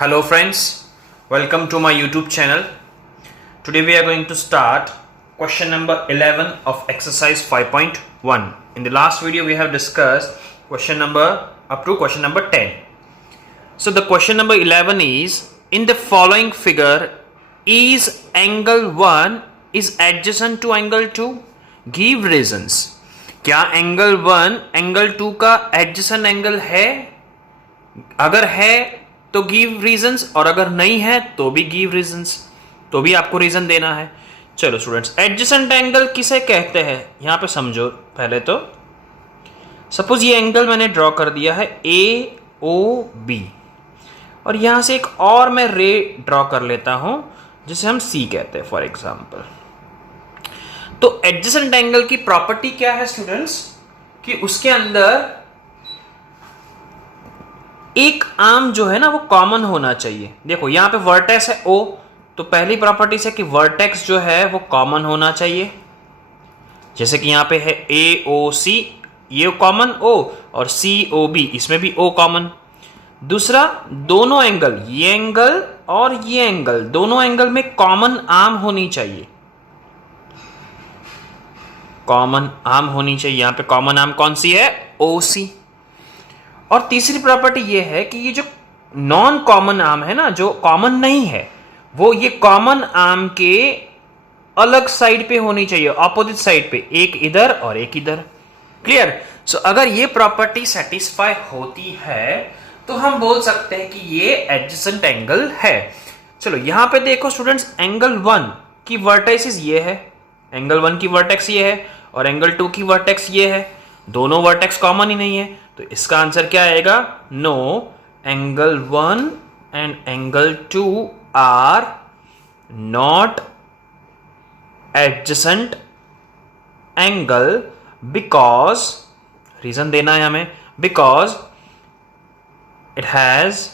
Hello friends, welcome to my YouTube channel. Today we are going to start question number 11 of exercise 5.1. In the last video we have discussed question number up to question number 10. So the question number 11 is, in the following figure, is angle 1 is adjacent to angle 2? Give reasons. क्या angle 1 angle 2 का adjacent angle है? अगर है तो give reasons, और अगर नहीं है तो भी गिव रीजंस, तो भी आपको रीजन देना है. चलो स्टूडेंट्स, एडजेसेंट एंगल किसे कहते हैं यहां पे समझो. पहले तो सपोज ये एंगल मैंने ड्रॉ कर दिया है ए ओ बी, और यहां से एक और मैं रे ड्रॉ कर लेता हूं जिसे हम सी कहते हैं फॉर एग्जांपल. तो एडजेसेंट एंगल की प्रॉपर्टी क्या है स्टूडेंट्स, कि उसके अंदर एक आर्म जो है ना वो कॉमन होना चाहिए. देखो यहां पे वर्टेक्स है O, तो पहली प्रॉपर्टी है कि वर्टेक्स जो है वो कॉमन होना चाहिए. जैसे कि यहां पे है AOC, ये कॉमन O, और COB, इसमें भी O कॉमन. दूसरा, दोनों एंगल, ये एंगल और ये एंगल, दोनों एंगल में कॉमन आर्म होनी चाहिए. कॉमन आर्म होनी चाहिए. यहां पे कॉमन आर्म कौन सी है? OC. और तीसरी प्रॉपर्टी ये है कि ये जो नॉन कॉमन आर्म है ना, जो कॉमन नहीं है, वो ये कॉमन आर्म के अलग साइड पे होनी चाहिए, ऑपोजिट साइड पे, एक इधर और एक इधर. क्लियर? सो अगर ये प्रॉपर्टी सेटिस्फाई होती है तो हम बोल सकते हैं कि ये एडजेसेंट एंगल है. चलो यहां पे देखो स्टूडेंट्स, एंगल 1 की वर्टेक्स ये है, एंगल 1 की वर्टेक्स ये है, और एंगल 2 की वर्टेक्स ये है. दोनों वर्टेक्स कॉमन ही नहीं है, तो इसका आंसर क्या आएगा? No, angle 1 and angle 2 are not adjacent angle, because, reason देना है हमें, because it has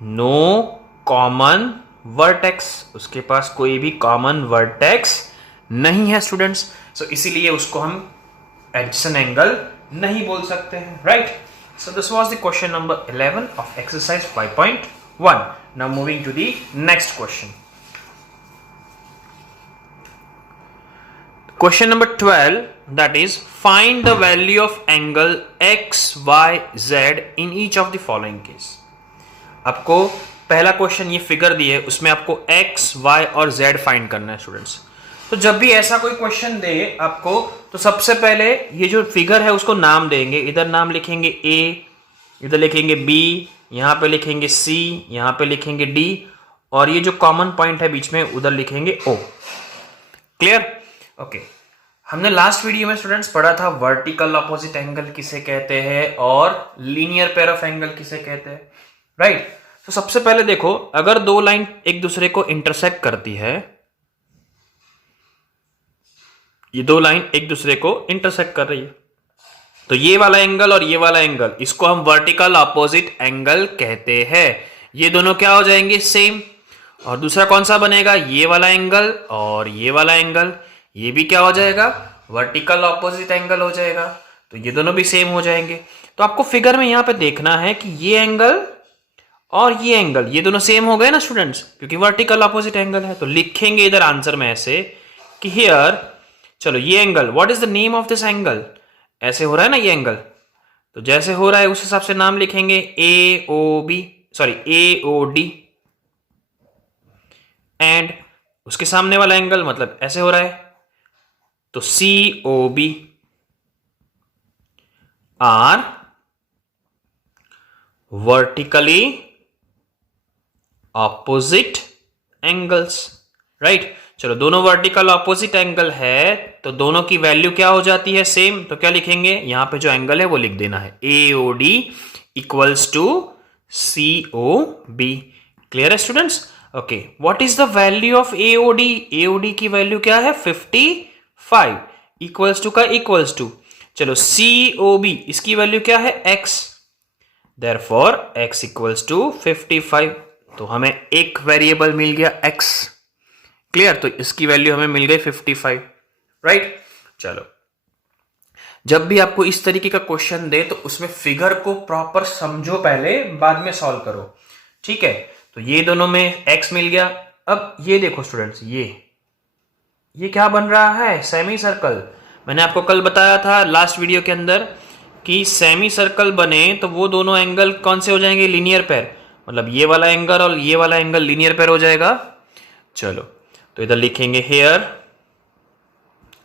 no common vertex. उसके पास कोई भी कॉमन वर्टेक्स नहीं है स्टूडेंट्स. सो इसीलिए उसको हम एडजेसेंट एंगल नहीं बोल सकते हैं. Right? So this was the question number 11 of exercise 5.1. Now moving to the next question. Question number 12, that is, find the value of angle x, y, z in each of the following case. आपको पहला question ये figure दी है, उसमें आपको x, y और z find करना है स्टूडेंट्स. तो जब भी ऐसा कोई क्वेश्चन दे आपको, तो सबसे पहले ये जो फिगर है उसको नाम देंगे. इधर नाम लिखेंगे A, इधर लिखेंगे B, यहां पे लिखेंगे C, यहां पे लिखेंगे D, और ये जो कॉमन पॉइंट है बीच में उधर लिखेंगे O. क्लियर? ओके. हमने लास्ट वीडियो में स्टूडेंट्स पढ़ा था वर्टिकल अपोजिट एंगल किसे कहते हैं और लीनियर पेयर ऑफ एंगल किसे कहते हैं. राइट? तो सबसे पहले देखो, अगर दो लाइन एक दूसरे को इंटरसेक्ट करती है, ये दो लाइन एक दूसरे को इंटरसेक्ट कर रही है, तो ये वाला एंगल और ये वाला एंगल, इसको हम वर्टिकल अपोजिट एंगल कहते हैं. ये दोनों क्या हो जाएंगे? सेम. और दूसरा कौन सा बनेगा? ये वाला एंगल और ये वाला एंगल, ये भी क्या हो जाएगा? वर्टिकल अपोजिट एंगल हो जाएगा. तो ये दोनों भी सेम हो जाएंगे. तो आपको फिगर में यहां पे देखना है कि ये एंगल और ये एंगल, ये दोनों सेम हो गए ना स्टूडेंट्स, क्योंकि वर्टिकल अपोजिट एंगल है. तो लिखेंगे इधर आंसर में ऐसे कि हियर, चलो ये angle, what is the name of this angle? ऐसे हो रहा है ना ये एंगल, तो जैसे हो रहा है उस हिसाब से नाम लिखेंगे AOB, सॉरी AOD. एंड उसके सामने वाला एंगल मतलब ऐसे हो रहा है, तो COB are vertically opposite angles. Right? चलो दोनों वर्टिकल ऑपोजिट एंगल है, तो दोनों की वैल्यू क्या हो जाती है? सेम. तो क्या लिखेंगे? यहां पे जो एंगल है वो लिख देना है AOD equals to COB. Clear है students? Okay. What is the value of AOD? AOD की वैल्यू क्या है? 55. इक्वल्स टू का इक्वल्स टू, चलो COB, इसकी वैल्यू क्या है? X. Therefore X equals to 55. तो हमें एक वेरिएबल मिल गया X. क्लियर? तो इसकी वैल्यू हमें मिल गई 55. राइट? चलो, जब भी आपको इस तरीके का क्वेश्चन दे तो उसमें फिगर को प्रॉपर समझो पहले, बाद में सॉल्व करो. ठीक है, तो ये दोनों में x मिल गया। अब ये देखो स्टूडेंट्स, ये क्या बन रहा है, सेमी सर्कल। मैंने आपको कल बताया था लास्ट वीडियो के अंदर कि सेमी सर्कल बने तो वो दोनों एंगल कौन से हो जाएंगे, लीनियर पेयर। मतलब ये वाला एंगल और ये वाला एंगल लीनियर पेयर हो जाएगा। चलो तो इधर लिखेंगे here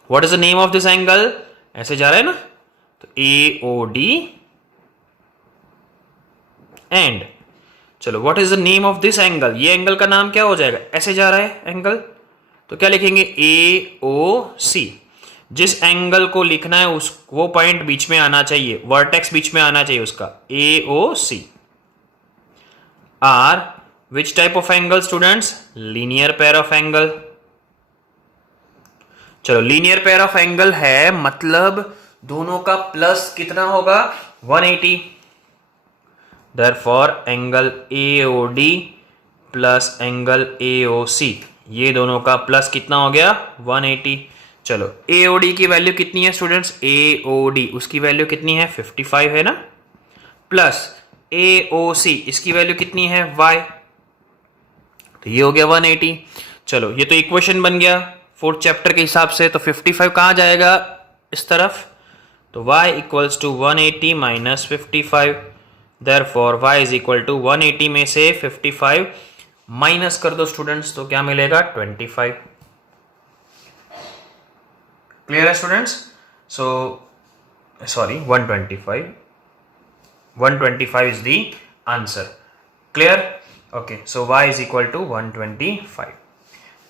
what is the name of this angle, ऐसे जा रहा है ना, तो AOD एंड चलो what is the name of this angle, ये एंगल का नाम क्या हो जाएगा, ऐसे जा रहा है एंगल, तो क्या लिखेंगे AOC। जिस एंगल को लिखना है उस वो पॉइंट बीच में आना चाहिए, वर्टेक्स बीच में आना चाहिए उसका, AOC। Are which type of angle students, linear pair of angle. चलो लीनियर पेयर ऑफ एंगल है, मतलब दोनों का प्लस कितना होगा, 180। Therefore angle AOD plus angle AOC, ये दोनों का प्लस कितना हो गया, 180। चलो AOD की वैल्यू कितनी है स्टूडेंट्स, AOD उसकी वैल्यू कितनी है, 55 है ना, प्लस AOC इसकी वैल्यू कितनी है, y, तो ये हो गया 180। चलो ये तो इक्वेशन बन गया फोर्थ चैप्टर के हिसाब से, तो 55 कहाँ जाएगा, इस तरफ, तो y equals to 180 minus 55। Therefore y is equal to 180 में से 55 माइनस कर दो स्टूडेंट्स, तो क्या मिलेगा, 25। क्लियर है students, so sorry 125, 125 is the answer. Clear, okay, so y is equal to 125।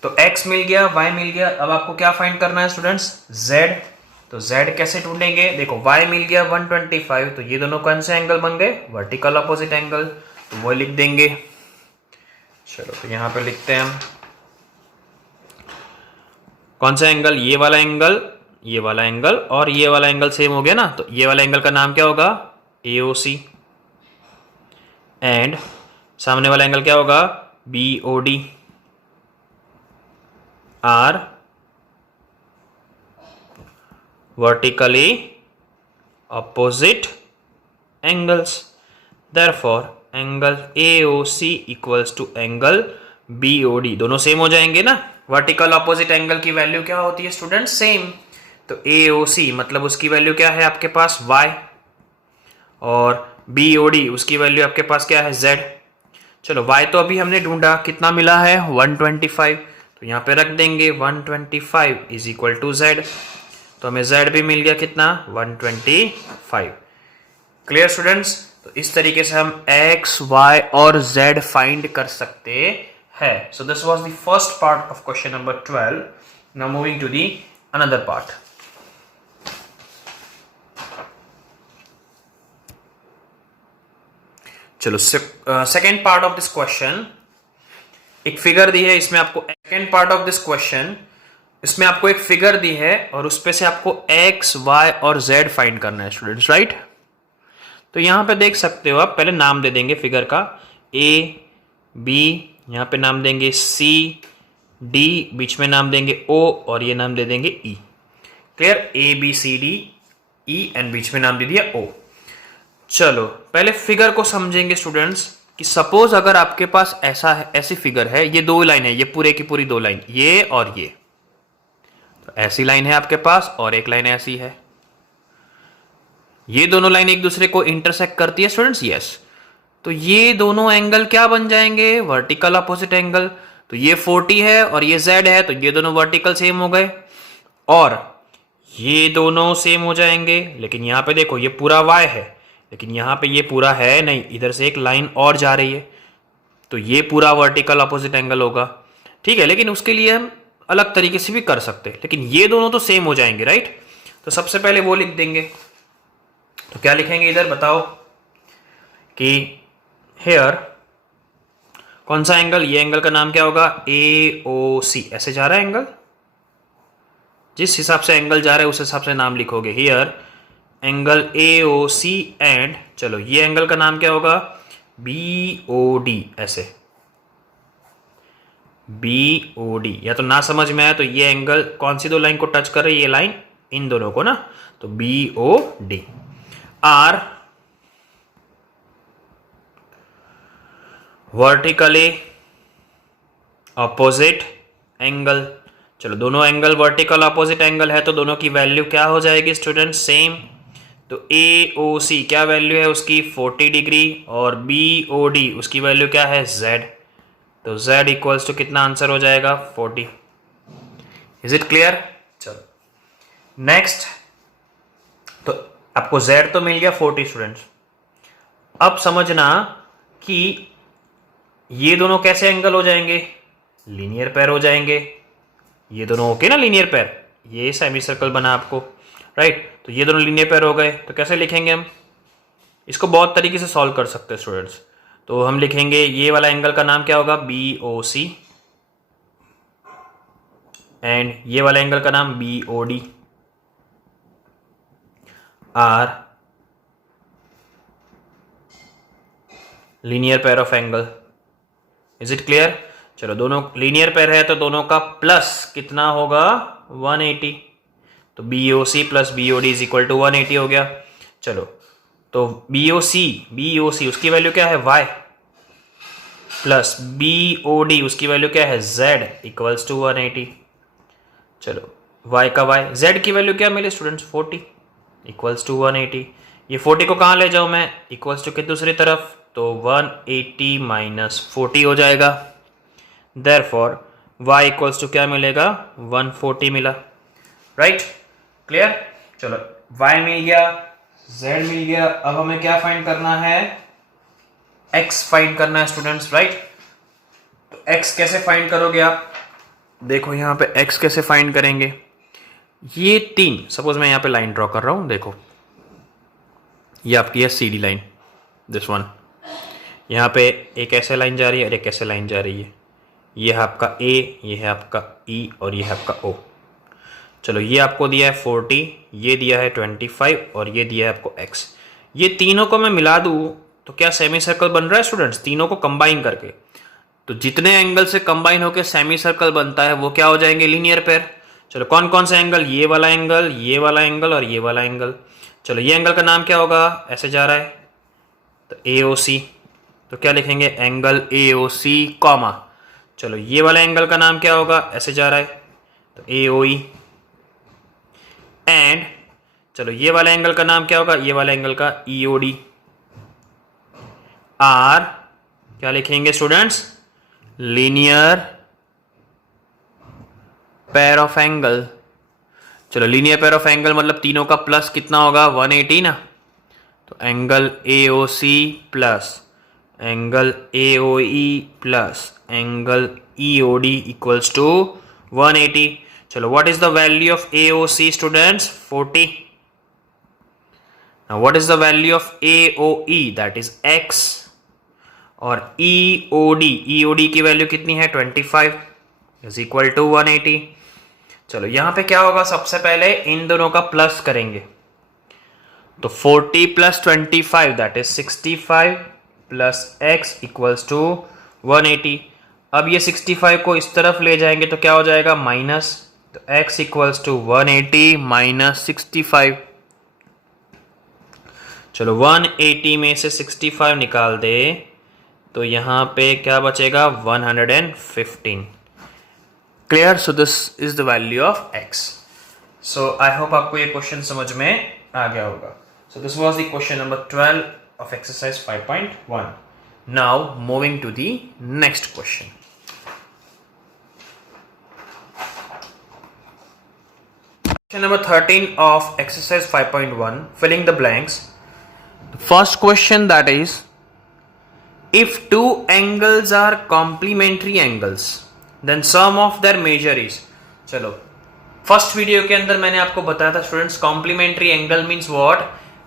तो x मिल गया, y मिल गया, अब आपको क्या फाइंड करना है स्टूडेंट्स, z। तो z कैसे ढूंढेंगे, देखो y मिल गया 125, तो ये दोनों कौन से एंगल बन गए, वर्टिकल अपोजिट एंगल, तो वो लिख देंगे। चलो तो यहां पे लिखते हैं हम कौन सा एंगल, ये वाला एंगल, ये वाला एंगल और ये वाला एंगल सेम हो गया ना, तो ये वाला एंगल का नाम क्या होगा, AOC, एंड सामने वाला एंगल क्या होगा, BOD। Are vertically opposite angles, therefore angle AOC equals to angle BOD, दोनों सेम हो जाएंगे ना, वर्टिकल ऑपोजिट एंगल की वैल्यू क्या होती है स्टूडेंट, सेम, तो AOC मतलब उसकी वैल्यू क्या है आपके पास, y, और BOD उसकी वैल्यू आपके पास क्या है, z। चलो y तो अभी हमने ढूंढा, कितना मिला है, 125, तो यहां पे रख देंगे 125 इज इक्वल टू z, तो हमें z भी मिल गया कितना, 125। क्लियर स्टूडेंट्स, तो इस तरीके से हम x, y और z फाइंड कर सकते हैं। So this was the first part of question number 12। Now moving to the another part. चलो second part of this question, एक फिगर दी है इसमें आपको, second part of this question, इसमें आपको एक फिगर दी है और उस पे से आपको x, y और z फाइंड करना है स्टूडेंट्स, राइट। तो यहां पे देख सकते हो आप, पहले नाम दे देंगे फिगर का, A, B, यहां पे नाम देंगे C, D, बीच में नाम देंगे O और ये नाम दे देंगे E। Clear, A B C D E and बीच में नाम दे दिया O। चलो पहले फिगर को समझेंगे स्टूडेंट्स, कि सपोज अगर आपके पास ऐसा है, ऐसी फिगर है, ये दो लाइन है, ये पूरे की पूरी दो लाइन, ये और ये, तो ऐसी लाइन है आपके पास और एक लाइन ऐसी है, ये दोनों लाइन एक दूसरे को इंटरसेक्ट करती है स्टूडेंट्स, यस, तो ये दोनों एंगल क्या बन जाएंगे, वर्टिकल अपोजिट एंगल। तो ये 40 है और ये z है, तो ये दोनों वर्टिकल सेम हो गए, और ये दोनों सेम हो जाएंगे, लेकिन यहां पे देखो ये पूरा y है, लेकिन यहां पे ये पूरा है नहीं, इधर से एक लाइन और जा रही है, तो ये पूरा वर्टिकल अपोजिट एंगल होगा, ठीक है। लेकिन उसके लिए हम अलग तरीके से भी कर सकते हैं, लेकिन ये दोनों तो सेम हो जाएंगे, राइट। तो सबसे पहले वो लिख देंगे, तो क्या लिखेंगे इधर बताओ, कि हेयर कौन सा एंगल, ये एंगल का नाम क्या होगा, AOC, ऐसे जा रहा है एंगल, जिस हिसाब से एंगल जा रहा है उस हिसाब से नाम लिखोगे, हियर एंगल AOC एंड, चलो ये एंगल का नाम क्या होगा, BOD, ऐसे BOD। या तो ना समझ में आया तो ये एंगल कौन सी दो लाइन को टच कर रही है, ये लाइन इन दोनों को ना, तो BOD। R vertically opposite angle. चलो दोनों एंगल वर्टिकल अपोजिट एंगल है तो दोनों की वैल्यू क्या हो जाएगी स्टूडेंट? सेम। तो AOC क्या वैल्यू है उसकी? 40 डिग्री। और BOD उसकी वैल्यू क्या है? Z। तो Z इक्वल्स टू कितना आंसर हो जाएगा? 40। Is it clear? चलो नेक्स्ट। तो आपको Z तो मिल गया 40 स्टूडेंट्स। अब समझना कि ये दोनों कैसे एंगल हो जाएंगे? लीनियर पेयर हो जाएंगे। ये दोनों ओके ना, लीनियर पेयर। ये सेमी सर्कल बना आपको, राइट? तो ये दोनों लीनियर पेयर हो गए। तो कैसे लिखेंगे हम इसको? बहुत तरीके से सॉल्व कर सकते हैं स्टूडेंट्स। तो हम लिखेंगे ये वाला एंगल का नाम क्या होगा? BOC। एंड ये वाला एंगल का नाम BOD are linear pair of angle. Is it clear? चलो दोनों लीनियर पेयर है तो दोनों का प्लस कितना होगा? 180। तो BOC plus BOD is equal to 180 हो गया। चलो तो BOC उसकी वैल्यू क्या है? Y प्लस BOD उसकी वैल्यू क्या है? Z equals to 180। चलो Y का Y, Z की वैल्यू क्या मिली स्टूडेंट्स? 40 equals to 180। ये 40 को कहाँ ले जाऊं मैं? इक्वल्स टू के दूसरी तरफ। तो 180 माइनस 40 हो जाएगा। Therefore y इक्वल्स टू क्या मिलेगा? 140 मिला, राइट? क्लियर? चलो y मिल गया, z मिल गया। अब हमें क्या फाइंड करना है? x फाइंड करना है स्टूडेंट्स, राइट? तो x कैसे फाइंड करोगे आप? देखो यहां पे x कैसे फाइंड करेंगे। ये तीन, सपोज मैं यहां पे लाइन ड्रॉ कर रहा हूं। देखो ये आपकी है CD लाइन, दिस वन। यहां पे एक ऐसे लाइन जा रही है और एक ऐसे लाइन जा रही है। ये है आपका A, ये है आपका E और ये है आपका O। चलो ये आपको दिया है 40, ये दिया है 25 और ये दिया है आपको X। ये तीनों को मैं मिला दूँ तो क्या सेमी सर्कल बन रहा है स्टूडेंट्स? तीनों को कंबाइन करके। तो जितने एंगल से कंबाइन होकर सेमी सर्कल बनता है वो क्या हो जाएंगे? Linear pair. चलो कौन कौन से एंगल? ये वाला एंगल, ये वाला एंगल और ये वाला एंगल। चलो ये एंगल का नाम क्या होगा? ऐसे जा रहा है तो AOC। तो क्या लिखेंगे? Angle AOC comma. चलो ये वाला एंगल का नाम क्या होगा? ऐसे जा रहा है तो AOE। एंड चलो ये वाला एंगल का नाम क्या होगा? ये वाला एंगल का EOD। आर क्या लिखेंगे students? Linear pair of angle. चलो लीनियर पेयर ऑफ एंगल मतलब तीनों का प्लस कितना होगा? 180 ना। तो angle AOC plus angle AOE plus angle EOD equals to 180। चलो what is the value of AOC students? 40। Now what is the value of AOE? That is X। और EOD की वैल्यू कितनी है? 25 इज इक्वल टू 180। चलो यहां पे क्या होगा? सबसे पहले इन दोनों का प्लस करेंगे। तो 40 plus 25 that is 65 plus X equals to 180। अब ये 65 को इस तरफ ले जाएंगे तो क्या हो जाएगा? माइनस। तो X इक्वल्स टू 180 माइनस 65। चलो 180 में से 65 निकाल दे तो यहां पे क्या बचेगा? 115। Clear? So this is the value of X। So I hope आपको ये क्वेश्चन समझ में आ गया होगा। सो this was the question number 12 of exercise 5.1. Now moving to the next question. Question number 13 of exercise 5.1, filling the blanks. The first question, that is, if two angles are complementary angles, then sum of their measure is. चलो first video के अंदर मैंने आपको बताया था students, complementary angle means what?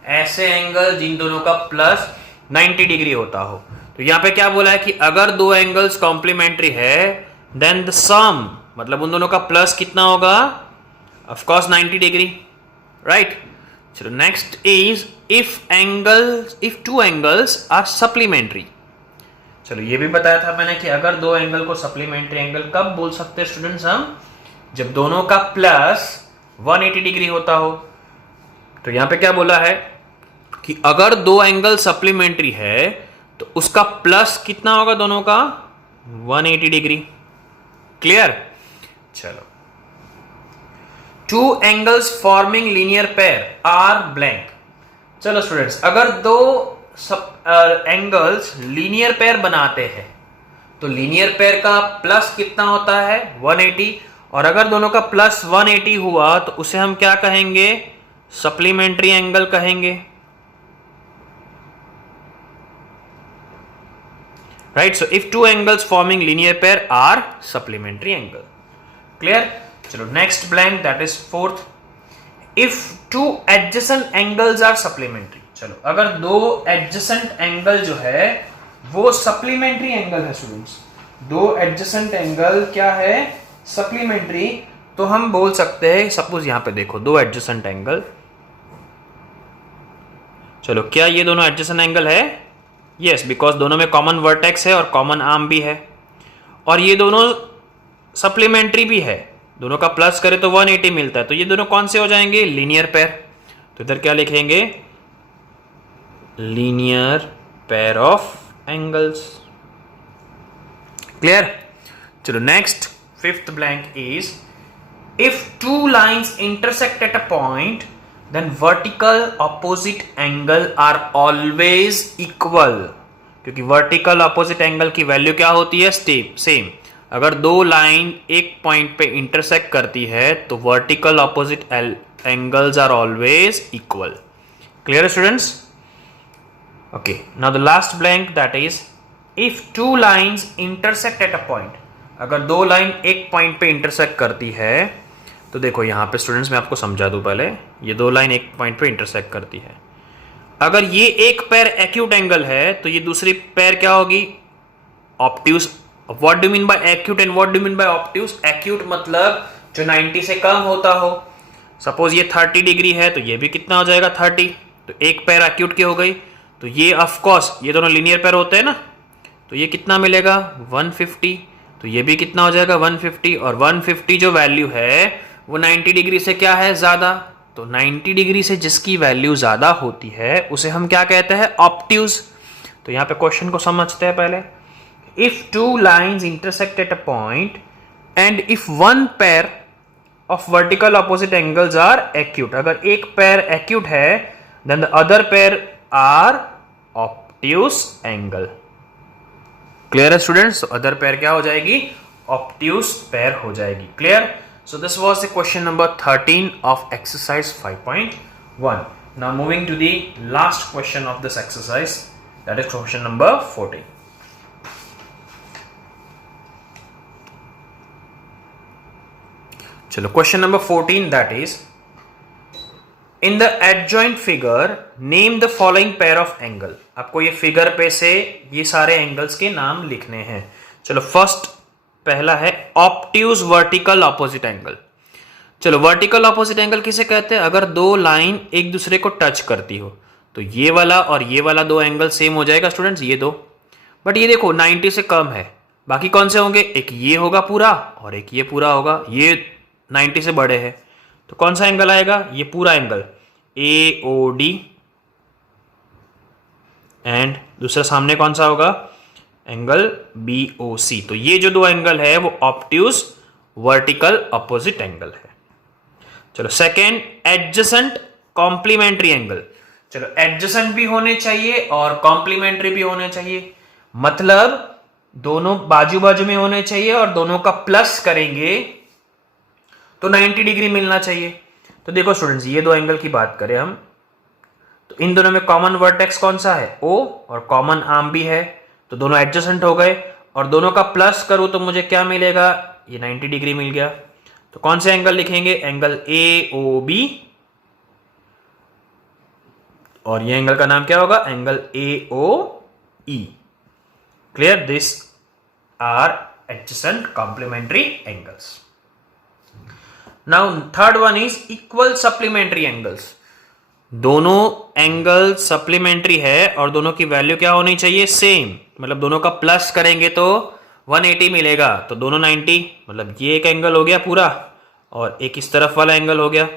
ऐसे angle जिन दोनों का प्लस 90 डिग्री होता हो। तो यहां पे क्या बोला है कि अगर दो एंगल्स कॉम्प्लीमेंट्री है देन द सम, मतलब उन दोनों का प्लस कितना होगा? Of course 90 degree, right? चलो next is if two angles are supplementary. चलो ये भी बताया था मैंने कि अगर दो एंगल को सप्लीमेंट्री एंगल कब बोल सकते हैं स्टूडेंट्स हम? जब दोनों का प्लस 180 डिग्री होता हो। तो यहां पे क्या बोला है कि अगर दो एंगल सप्लीमेंट्री है तो उसका प्लस कितना होगा दोनों का 180 डिग्री। क्लियर? चलो, two angles forming linear pair are blank. चलो स्टूडेंट्स, अगर दो एंगल्स लीनियर पेयर बनाते हैं तो लीनियर पेयर का प्लस कितना होता है 180, और अगर दोनों का प्लस 180 हुआ तो उसे हम क्या कहेंगे? सप्लीमेंट्री एंगल कहेंगे। Right? So if two angles forming linear pair are supplementary angle. Clear? चलो next blank, that is fourth. If two adjacent angles are supplementary. चलो, अगर दो एडजेसेंट एंगल जो है वो सप्लीमेंट्री एंगल है स्टूडेंट्स, दो एडजेसेंट एंगल क्या है? सप्लीमेंट्री। तो हम बोल सकते हैं, सपोज यहां पे देखो दो एडजेसेंट एंगल। चलो, क्या ये दोनों एडजेसेंट एंगल है? यस, बिकॉज दोनों में कॉमन वर्टेक्स है और कॉमन आर्म भी है, और ये दोनों सप्लीमेंट्री भी है, दोनों का प्लस करे तो 180 मिलता है। तो ये दोनों कौन से हो जाएंगे? Linear pair. तो इधर क्या लिखेंगे? Linear pair of angles. Clear? चलो next, fifth blank is if two lines intersect at a point then vertical opposite angle are always equal. क्योंकि वर्टिकल ऑपोजिट एंगल की वैल्यू क्या होती है? सेम। अगर दो लाइन एक पॉइंट पे इंटरसेक्ट करती है तो vertical opposite angles are always equal. Clear students? Okay, now the last blank, that is if two lines intersect at a point. अगर दो लाइन एक पॉइंट पे इंटरसेक्ट करती है तो देखो यहां पे स्टूडेंट्स, मैं आपको समझा दूं पहले। ये दो लाइन एक पॉइंट पे इंटरसेक्ट करती है, अगर ये एक पैर एक्यूट एंगल है तो ये दूसरी पैर क्या होगी? Obtuse. What do mean by acute and what do mean by obtuse? Acute मतलब जो 90 से कम होता हो। सपोज ये 30 डिग्री है तो ये भी कितना हो जाएगा? 30। तो एक पैर एक्यूट की हो गई। तो ये ऑफकोर्स ये दोनों लीनियर पैर होते हैं ना, तो ये कितना मिलेगा? 150। तो ये भी कितना हो जाएगा? 150। और 150 जो वैल्यू है वो 90 डिग्री से क्या है? ज्यादा। तो 90 डिग्री से जिसकी वैल्यू ज्यादा होती है उसे हम क्या कहते हैं? ऑब्ट्यूज। तो यहां पे क्वेश्चन को समझते हैं पहले। If two lines intersect at a point and if one pair of vertical opposite angles are acute. अगर एक पेयर एक्यूट है then the other pair are obtuse angle. Clear है स्टूडेंट्स? अदर पेयर क्या हो जाएगी? ऑब्ट्यूज पेयर हो जाएगी। Clear? So this was the question number 13 of exercise 5.1. Now moving to the last question of this exercise, that is question number 14. चलो, question number 14, that is in the adjoint figure name the following pair of angle. आपको ये figure पे से ये सारे angles के नाम लिखने हैं। चलो, फर्स्ट पहला है ऑब्ट्यूज वर्टिकल ऑपोजिट एंगल। चलो, वर्टिकल ऑपोजिट एंगल किसे कहते हैं? अगर दो लाइन एक दूसरे को टच करती हो तो ये वाला और ये वाला दो एंगल सेम हो जाएगा स्टूडेंट्स, ये दो। बट ये देखो 90 से कम है, बाकी कौन से होंगे? एक ये होगा पूरा और एक ये पूरा होगा। ये 90 से बड़े हैं तो कौन सा एंगल आएगा? ये पूरा एंगल AOD, एंड दूसरा सामने कौन सा होगा? Angle BOC। तो ये जो दो एंगल है वो ऑब्ट्यूज वर्टिकल अपोजिट एंगल है। चलो, सेकेंड एडजेसेंट कॉम्प्लीमेंट्री एंगल। चलो, एडजेसेंट भी होने चाहिए और कॉम्प्लीमेंट्री भी होने चाहिए, मतलब दोनों बाजू बाजू में होने चाहिए और दोनों का प्लस करेंगे तो 90 डिग्री मिलना चाहिए। तो देखो स्टूडेंट्स, ये दो एंगल की बात करें हम तो इन दोनों में कॉमन वर्टेक्स कौन सा है? O, और कॉमन आर्म भी है, तो दोनों एडजेसेंट हो गए। और दोनों का प्लस करूं तो मुझे क्या मिलेगा? ये 90 डिग्री मिल गया। तो कौन से एंगल लिखेंगे? एंगल AOB, और ये एंगल का नाम क्या होगा? Angle AOE। Clear? This are adjacent complementary angles. Now third one is equal supplementary angles. दोनों एंगल सप्लीमेंट्री है और दोनों की वैल्यू क्या होनी चाहिए? सेम, मतलब दोनों का प्लस करेंगे तो 180 मिलेगा। तो दोनों 90, मतलब ये एक एंगल हो गया पूरा और एक इस तरफ वाला एंगल हो गया।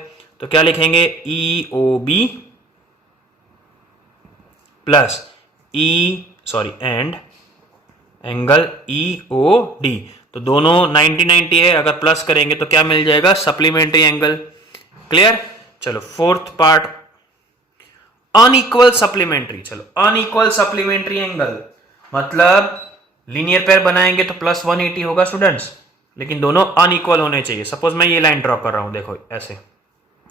तो क्या लिखेंगे? EOB plus sorry and angle EOD। तो दोनों 90-90 है, अगर प्लस करेंगे तो क्या मिल जाएगा? Supplementary angle. क्लियर? चलो फोर्थ पार्ट, अनइक्वल सप्लीमेंट्री। चलो अनइक्वल सप्लीमेंट्री एंगल मतलब लीनियर पेयर बनाएंगे तो प्लस 180 होगा स्टूडेंट्स, लेकिन दोनों अनइक्वल होने चाहिए। सपोज मैं ये लाइन ड्रॉ कर रहा हूं, देखो ऐसे,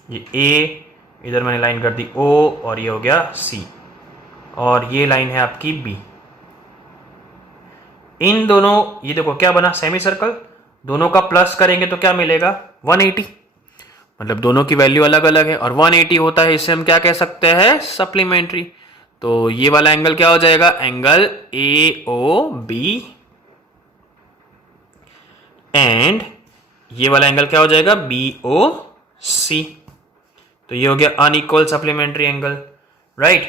ये A, इधर मैंने लाइन कर दी O, और ये हो गया C, और ये लाइन है आपकी B। इन दोनों, ये देखो क्या बना, सेमी सर्कल। दोनों का प्लस करेंगे तो क्या मिलेगा? 180। मतलब दोनों की वैल्यू अलग अलग है, और 180 होता है, इससे हम क्या कह सकते हैं? सप्लीमेंट्री। तो ये वाला एंगल क्या हो जाएगा? एंगल AOB, एंड ये वाला एंगल क्या हो जाएगा? BOC। तो ये हो गया unequal supplementary angle, right.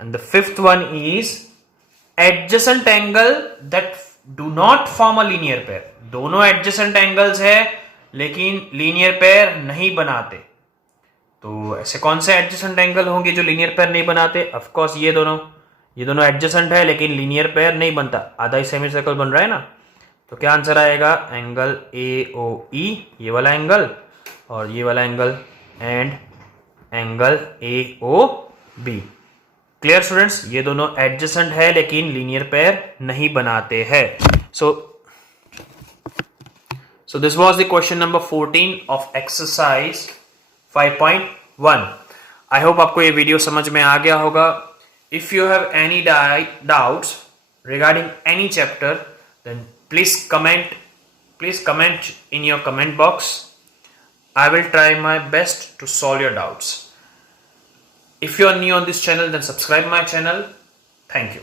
And the fifth one is adjacent angle that do not form a linear pair. दोनों एडजेसेंट एंगल्स है लेकिन लीनियर पेयर नहीं बनाते। तो ऐसे कौन से एडजेसेंट एंगल होंगे जो लीनियर पेयर नहीं बनाते? ऑफ कोर्स ये दोनों एडजेसेंट है लेकिन लीनियर पेयर नहीं बनता, आधा ही सेमी सर्कल बन रहा है ना। तो क्या आंसर आएगा? एंगल AOE, ये वाला एंगल, और ये वाला angle, and angle AOB। Clear students? ये दोनों एडजेसेंट है लेकिन लीनियर पेयर नहीं बनाते हैं। So this was the question number 14 of exercise 5.1. I hope आपको ये वीडियो समझ में आ गया होगा। If you have any doubts regarding any chapter, then please comment in your comment box. I will try my best to solve your doubts. If you are new on this channel, then subscribe my channel. Thank you.